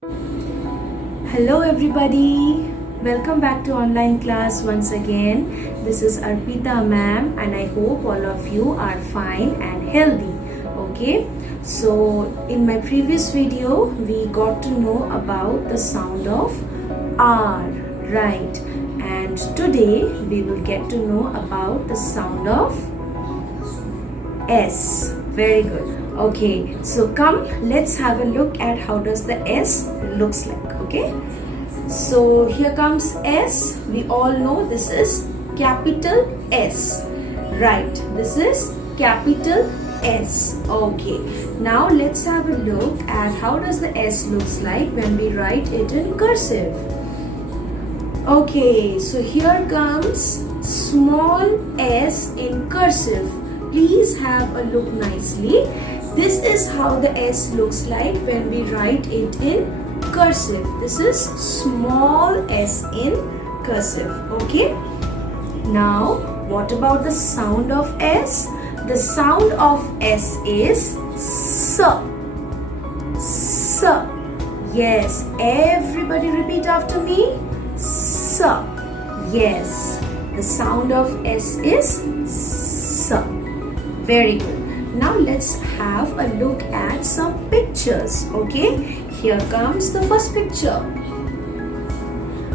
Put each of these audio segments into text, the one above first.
Hello everybody, welcome back to online class once again. This is Arpita ma'am and I hope all of you are fine and healthy. Okay, so in my previous video we got to know about the sound of R, right? And today we will get to know about the sound of S. Very good. Okay, so come, let's have a look at how does the S looks like. Okay, so here comes S. We all know this is capital S, right? This is capital S. Okay, now let's have a look at how does the S looks like when we write it in cursive. Okay, so here comes small s in cursive. Please have a look nicely. This is how the S looks like when we write it in cursive. This is small s in cursive. Okay. Now, what about the sound of S? The sound of S is S. S. Yes. Everybody repeat after me. S. Yes. The sound of S is S. Very good. Now let's have a look at some pictures. Okay, here comes the first picture.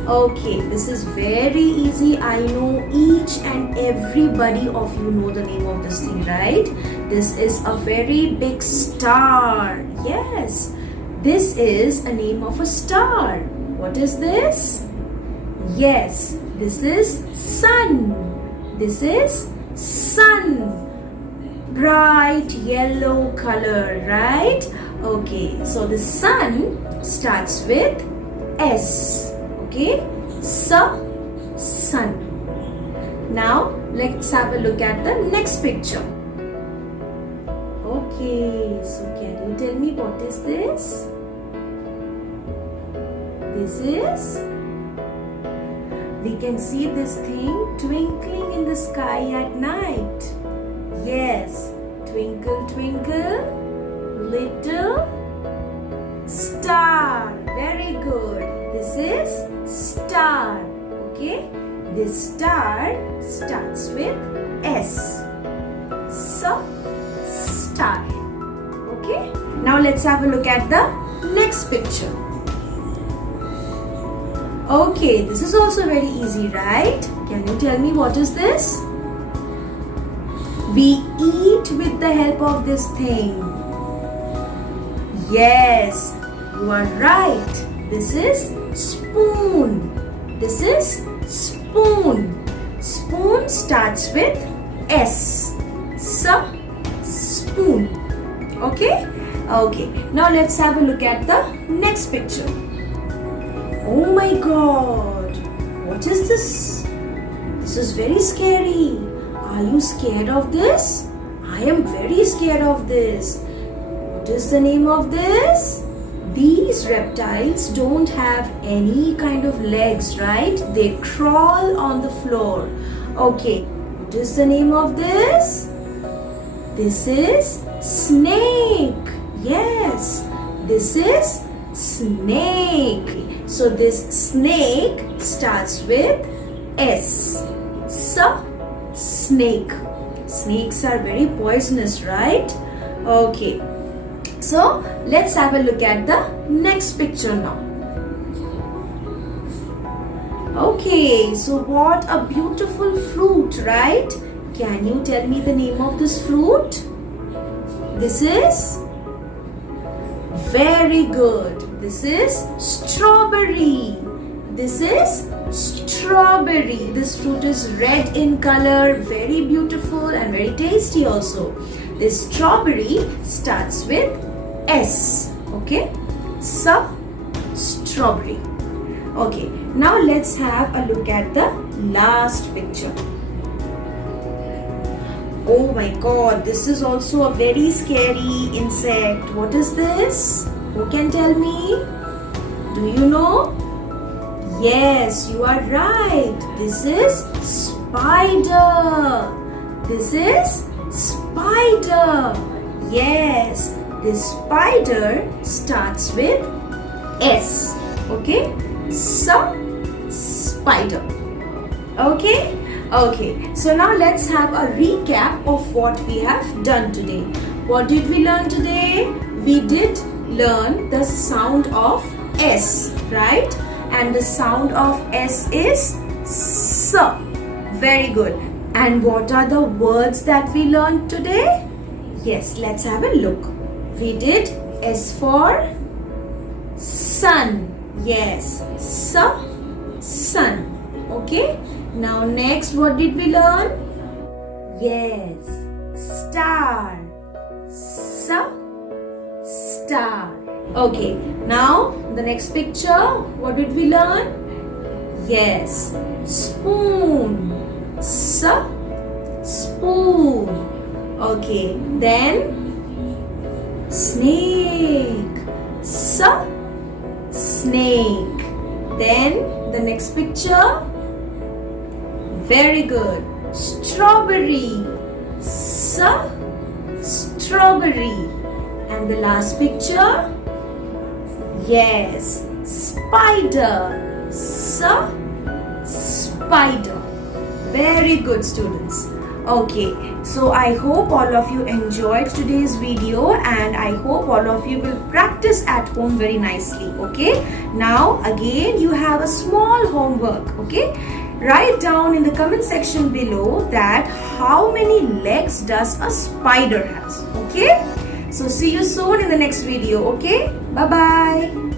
Okay, this is very easy. I know each and everybody of you know the name of this thing, right? This is a very big star. Yes, this is a name of a star. What is this? Yes, this is sun. This is sun. Bright yellow color, right? Okay, so the sun starts with S. Okay, sun. Now let's have a look at the next picture. Okay, so can you tell me what is this? This is, we can see this thing twinkling in the sky at night. Yes, twinkle, twinkle, little star. Very good. This is star. Okay, this star starts with S. Star. Okay, now let's have a look at the next picture. Okay, this is also very easy, right? Can you tell me what is this? We eat with the help of this thing. Yes, you are right. This is spoon. This is spoon. Spoon starts with S. Spoon. Okay? Okay. Now let's have a look at the next picture. Oh my God. What is this? This is very scary. Are you scared of this? I am very scared of this. What is the name of this? These reptiles don't have any kind of legs, right? They crawl on the floor. Okay, what is the name of this? This is snake. Yes, this is snake. So this snake starts with S. Snake. Snakes are very poisonous, right? Okay. So let's have a look at the next picture now. Okay, so what a beautiful fruit, right? Can you tell me the name of this fruit? This is very good. This is strawberry. This is strawberry. This fruit is red in color, very beautiful and very tasty also. This strawberry starts with S. Okay, strawberry. Okay, now let's have a look at the last picture. Oh my God, this is also a very scary insect. What is this? Who can tell me? Do you know? Yes, you are right. This is spider. This is spider. Yes, this spider starts with S. Okay? Spider. Okay? Okay. So now let's have a recap of what we have done today. What did we learn today? We did learn the sound of S, right? And the sound of S is S. Very good. And what are the words that we learned today? Yes, let's have a look. We did S for sun. Yes, sun. Okay. Now next, what did we learn? Yes, star. Star. Okay. Now the next picture. What did we learn? Yes, spoon. Spoon. Okay. Then snake. Snake. Then the next picture. Very good. Strawberry. Strawberry. And the last picture. Yes, spider. Spider. Very good, students. Okay, so I hope all of you enjoyed today's video and I hope all of you will practice at home very nicely. Okay, now again you have a small homework. Okay, write down in the comment section below that how many legs does a spider has. Okay, so see you soon in the next video. Okay, bye bye.